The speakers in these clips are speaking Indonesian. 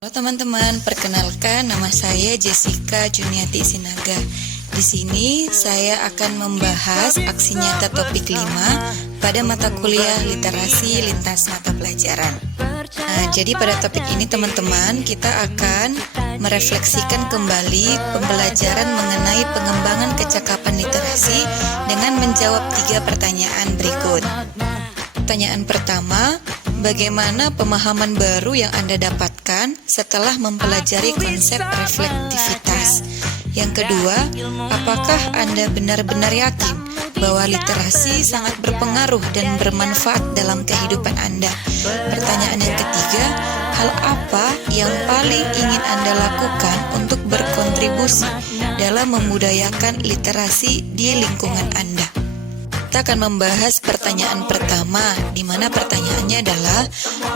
Halo teman-teman, perkenalkan nama saya Jessica Juniati Sinaga. Di sini saya akan membahas aksi nyata topik 5 pada mata kuliah literasi lintas mata pelajaran. Jadi pada topik ini teman-teman kita akan merefleksikan kembali pembelajaran mengenai pengembangan kecakapan literasi dengan menjawab 3 pertanyaan berikut. Pertanyaan pertama, bagaimana pemahaman baru yang Anda dapatkan setelah mempelajari konsep reflektivitas? Yang kedua, apakah Anda benar-benar yakin bahwa literasi sangat berpengaruh dan bermanfaat dalam kehidupan Anda? Pertanyaan yang ketiga, hal apa yang paling ingin Anda lakukan untuk berkontribusi dalam membudayakan literasi di lingkungan Anda? Kita akan membahas pertanyaan pertama, di mana pertanyaannya adalah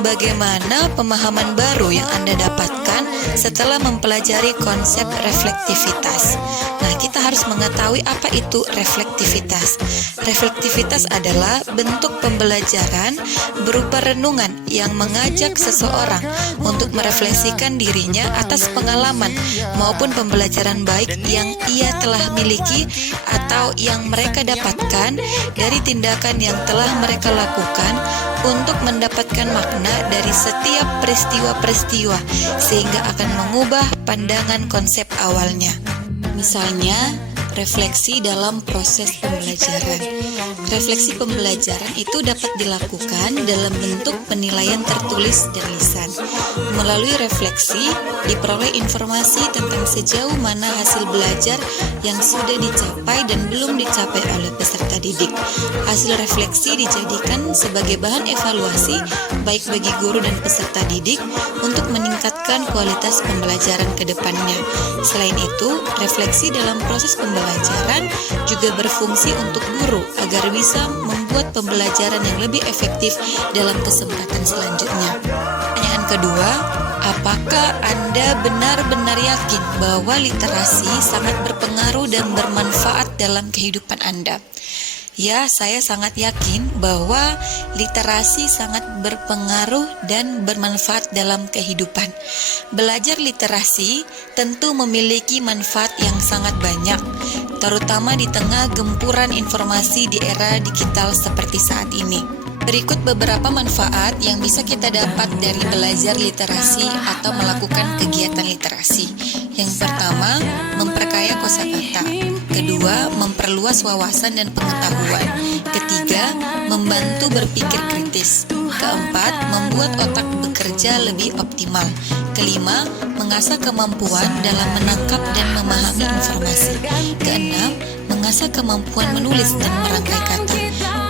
bagaimana pemahaman baru yang Anda dapatkan setelah mempelajari konsep reflektivitas. Nah, kita harus mengetahui apa itu reflektivitas. Reflektivitas adalah bentuk pembelajaran berupa renungan yang mengajak seseorang untuk merefleksikan dirinya atas pengalaman maupun pembelajaran baik yang ia telah miliki atau yang mereka dapatkan dari tindakan yang telah mereka lakukan untuk mendapatkan makna dari setiap peristiwa-peristiwa sehingga akan mengubah pandangan konsep awalnya. Misalnya, refleksi dalam proses pembelajaran. Refleksi pembelajaran itu dapat dilakukan dalam bentuk penilaian tertulis dan lisan. Melalui refleksi, diperoleh informasi tentang sejauh mana hasil belajar yang sudah dicapai dan belum dicapai oleh peserta didik. Hasil refleksi dijadikan sebagai bahan evaluasi baik bagi guru dan peserta didik untuk meningkatkan kualitas pembelajaran ke depannya. Selain itu, refleksi dalam proses pembelajaran juga berfungsi untuk guru agar bisa membuat pembelajaran yang lebih efektif dalam kesempatan selanjutnya. Pertanyaan kedua, apakah Anda benar-benar yakin bahwa literasi sangat berpengaruh dan bermanfaat dalam kehidupan Anda? Ya, saya sangat yakin bahwa literasi sangat berpengaruh dan bermanfaat dalam kehidupan. Belajar literasi tentu memiliki manfaat yang sangat banyak, terutama di tengah gempuran informasi di era digital seperti saat ini. Berikut beberapa manfaat yang bisa kita dapat dari belajar literasi atau melakukan kegiatan literasi. Yang pertama, memperkaya kosakata. Kedua, memperluas wawasan dan pengetahuan. Ketiga, membantu berpikir kritis. Keempat, membuat otak bekerja lebih optimal. Kelima, mengasah kemampuan dalam menangkap dan memahami informasi. Keenam, mengasah kemampuan menulis dan merangkai kata.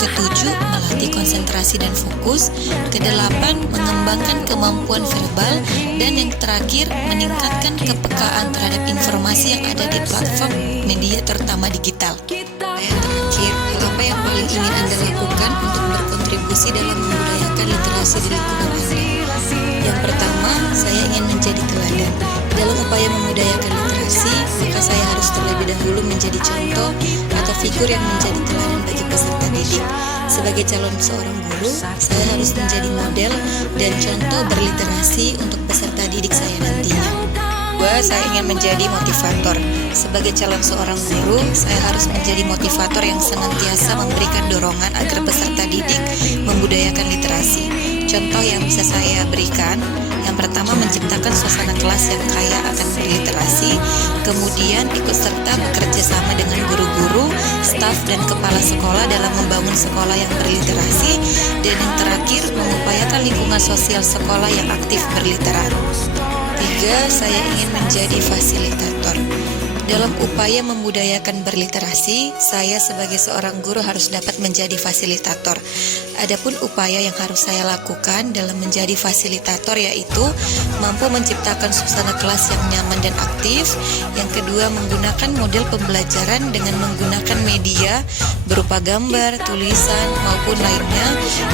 Ketujuh, melatih konsentrasi dan fokus. Kedelapan, mengembangkan kemampuan verbal. Dan yang terakhir, meningkatkan kepekaan terhadap informasi yang ada di platform media terutama digital. Yang terakhir, hal apa yang paling ingin Anda lakukan untuk berkontribusi dalam membudayakan literasi di lingkungan Anda? Yang pertama, saya ingin menjadi teladan. Dalam upaya membudayakan literasi, maka saya harus terlebih dahulu menjadi contoh atau figur yang menjadi teladan bagi peserta didik. Sebagai calon seorang guru, saya harus menjadi model dan contoh berliterasi untuk peserta didik saya nantinya. Saya ingin menjadi motivator. Sebagai calon seorang guru, saya harus menjadi motivator yang senantiasa memberikan dorongan agar peserta didik membudayakan literasi. Contoh yang bisa saya berikan, yang pertama menciptakan suasana kelas yang kaya akan berliterasi, kemudian ikut serta bekerja sama dengan guru-guru, staf dan kepala sekolah dalam membangun sekolah yang berliterasi, dan yang terakhir mengupayakan lingkungan sosial sekolah yang aktif berliterasi. 3. Saya ingin menjadi fasilitator. Dalam upaya membudayakan berliterasi, saya sebagai seorang guru harus dapat menjadi fasilitator. Adapun upaya yang harus saya lakukan dalam menjadi fasilitator yaitu mampu menciptakan suasana kelas yang nyaman dan aktif. Yang kedua, menggunakan model pembelajaran dengan menggunakan media berupa gambar, tulisan, maupun lainnya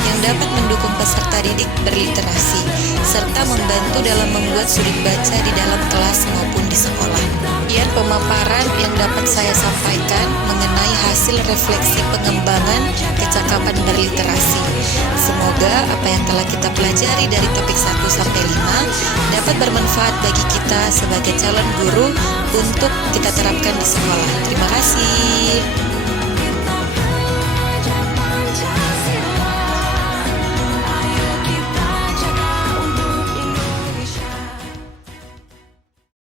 yang dapat mendukung peserta didik berliterasi, serta membantu dalam membuat sudut baca di dalam kelas maupun di sekolah. sekian pemaparan yang dapat saya sampaikan mengenai hasil refleksi pengembangan kecakapan berliterasi. Semoga apa yang telah kita pelajari dari topik 1 sampai 5 dapat bermanfaat bagi kita sebagai calon guru untuk kita terapkan di sekolah. Terima kasih.